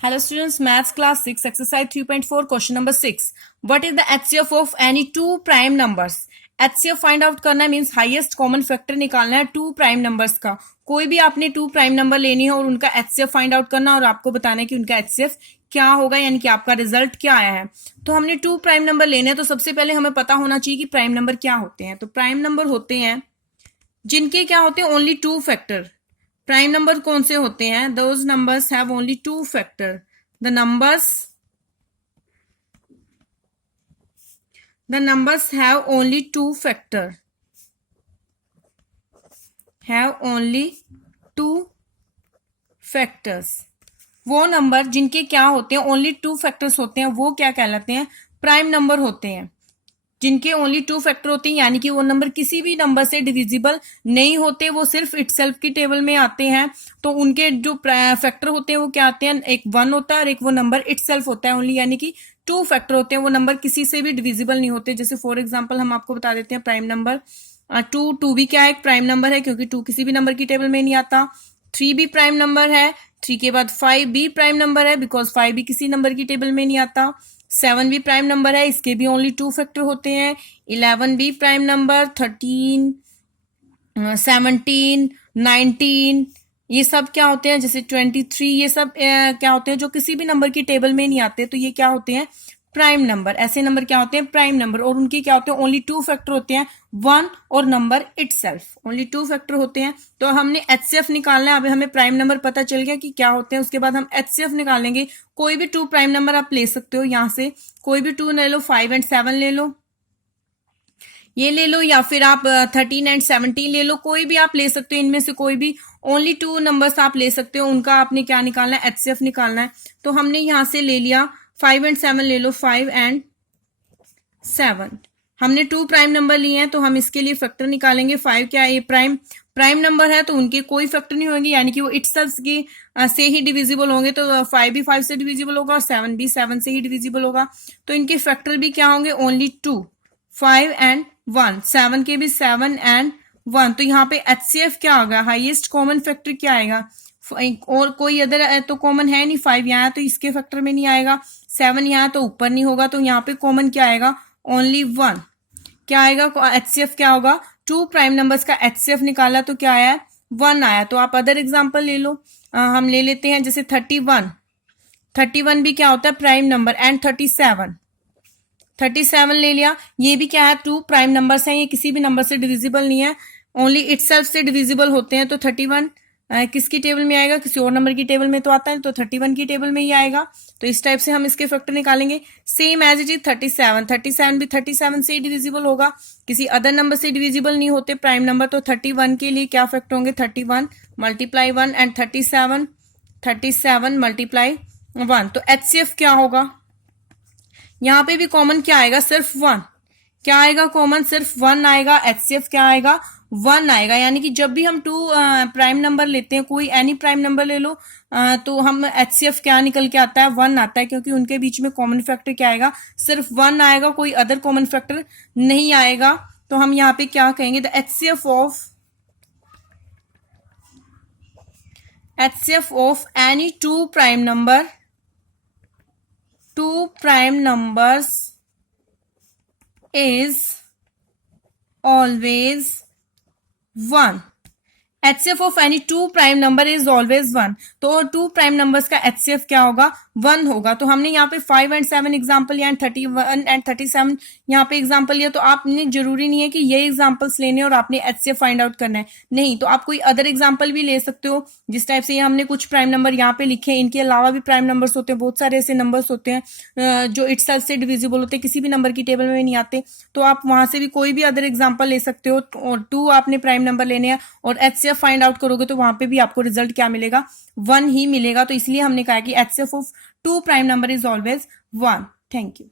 Hello students, maths class 6 exercise 3.4 question number 6. What is the HCF of any two prime numbers? HCF find out करना means highest common factor निकालना है to prime numbers का। कोई भी आपने to prime number लेनी है और उनका HCF फाइंड आउट करना और आपको बताना है कि उनका HCF क्या होगा, यानी कि आपका रिजल्ट क्या आया है। तो हमने टू प्राइम नंबर लेने हैं तो सबसे पहले हमें पता होना चाहिए कि प्राइम नंबर क्या होते हैं। तो प्राइम नंबर होते हैं जिनके क्या होते हैं only two factor. Prime number कौन से होते हैं? Those numbers have only two factor. The numbers have only two factor. Have only two factors. वो नंबर जिनके क्या होते हैं ओनली टू फैक्टर्स होते हैं वो क्या कहलाते हैं? प्राइम नंबर होते हैं। जिनके ओनली टू फैक्टर होते हैं यानी कि वो नंबर किसी भी नंबर से डिविजिबल नहीं होते, वो सिर्फ इटसेल्फ की टेबल में आते हैं। तो उनके जो फैक्टर होते हैं वो क्या आते हैं? एक 1 होता है और एक वो नंबर इटसेल्फ होता है ओनली, यानी कि टू फैक्टर होते हैं। वो नंबर किसी से भी डिविजिबल नहीं होते। जैसे फॉर एग्जाम्पल हम आपको बता देते हैं प्राइम नंबर टू भी क्या है? एक प्राइम नंबर है क्योंकि टू किसी भी नंबर की टेबल में नहीं आता। 3 भी प्राइम नंबर है। 3 के बाद 5 भी प्राइम नंबर है बिकॉज 5 भी किसी नंबर की टेबल में नहीं आता। 7 भी प्राइम नंबर है, इसके भी ओनली टू फैक्टर होते हैं। 11 भी प्राइम नंबर, 13, 17, 19 ये सब क्या होते हैं? जैसे 23 ये सब क्या होते हैं? जो किसी भी नंबर की टेबल में नहीं आते, तो ये क्या होते हैं? Prime number. ऐसे नंबर क्या होते हैं? Prime number. और उनके क्या होते हैं? ओनली टू फैक्टर होते हैं, 1 और number itself. Only two factor होते हैं। तो हमने HCF निकालना है। अभी हमें प्राइम नंबर पता चल गया कि क्या होते हैं, उसके बाद हम HCF निकालेंगे। कोई भी टू प्राइम नंबर आप ले सकते हो, यहां से कोई भी टू ले लो, 5 and 7 ले लो, ये ले लो, या फिर आप 13 and 17 ले लो, कोई भी आप ले सकते हो। इनमें से कोई भी ओनली टू नंबर्स आप ले सकते हो। उनका आपने क्या निकालना है? HCF निकालना है। तो हमने यहां से ले लिया 5 and 7 ले लो, 5 and 7। हमने टू प्राइम नंबर लिए हैं तो हम इसके लिए फैक्टर निकालेंगे। 5 क्या है? ये प्राइम नंबर है तो उनके कोई फैक्टर नहीं होंगे, यानी कि वो इटसेल्फ की से ही डिविजिबल होंगे। तो 5 भी 5 से डिविजिबल होगा और 7 भी 7 से ही डिविजिबल होगा। तो इनके फैक्टर भी क्या होंगे? Only 2, 5 and 1। 7 के भी 7 and 1। तो यहाँ पे HCF क्या होगा? हाईएस्ट कॉमन फैक्टर क्या आएगा? और कोई अदर तो कॉमन है नहीं। 5 यहाँ तो इसके फैक्टर में नहीं आएगा, 7 यहाँ तो ऊपर नहीं होगा, तो यहाँ पे कॉमन क्या आएगा? ओनली 1। क्या आएगा? HCF क्या होगा? टू प्राइम नंबर्स का HCF निकाला तो क्या आया? 1 आया। तो आप अदर एग्जांपल ले लो। हम ले लेते हैं जैसे 31 भी क्या होता है? Prime number. एंड 37 ले लिया, ये भी क्या है? टू प्राइम नंबर्स हैं, ये किसी भी नंबर से डिविजिबल नहीं है, ओनली इटसेल्फ से डिविजिबल होते हैं। तो 31 किसकी टेबल में आएगा? किसी और नंबर की टेबल में तो आता है, तो 31 की टेबल में ही आएगा। तो इस टाइप से हम इसके फैक्टर निकालेंगे। सेम एज इट इज 37 भी 37 से ही डिविजिबल होगा, किसी अदर नंबर से डिविजिबल नहीं होते प्राइम नंबर। तो 31 के लिए क्या फैक्टर होंगे? 31 × 1 एंड 37 × 1। तो HCF क्या होगा? यहाँ पे भी कॉमन क्या आएगा? सिर्फ 1। क्या आएगा कॉमन? सिर्फ 1 आएगा। HCF क्या आएगा? 1 आएगा। यानी कि जब भी हम टू प्राइम नंबर लेते हैं, कोई एनी प्राइम नंबर ले लो, तो हम HCF क्या निकल के आता है? 1 आता है, क्योंकि उनके बीच में कॉमन फैक्टर क्या आएगा? सिर्फ 1 आएगा, कोई अदर कॉमन फैक्टर नहीं आएगा। तो हम यहाँ पे क्या कहेंगे? The HCF of any two prime numbers is always 1। HCF of any two prime number is always 1। तो टू प्राइम नंबर्स का HCF क्या होगा? 1 होगा। तो हमने यहाँ पे 5 and 7 एग्जाम्पल या 31 and 37 यहाँ पे एग्जाम्पल लिया। तो आपने जरूरी नहीं है कि ये एग्जाम्पल्स लेने और आपने HCF फाइंड आउट करना है, नहीं। तो आप कोई अदर एग्जाम्पल भी ले सकते हो। जिस टाइप से हमने कुछ प्राइम नंबर यहाँ पे लिखे, इनके अलावा भी प्राइम नंबर्स होते हैं, बहुत सारे ऐसे नंबर्स होते हैं जो इटसेल्फ से डिविजिबल होते हैं, किसी भी नंबर की टेबल में नहीं आते। तो आप वहां से भी कोई भी अदर एग्जाम्पल ले सकते हो। और 2 आपने प्राइम नंबर लेने हैं और HCF फाइंड आउट करोगे तो वहां पे भी आपको रिजल्ट क्या मिलेगा? 1 ही मिलेगा। तो इसलिए हमने कहा कि HCF of two prime number is always 1। Thank you.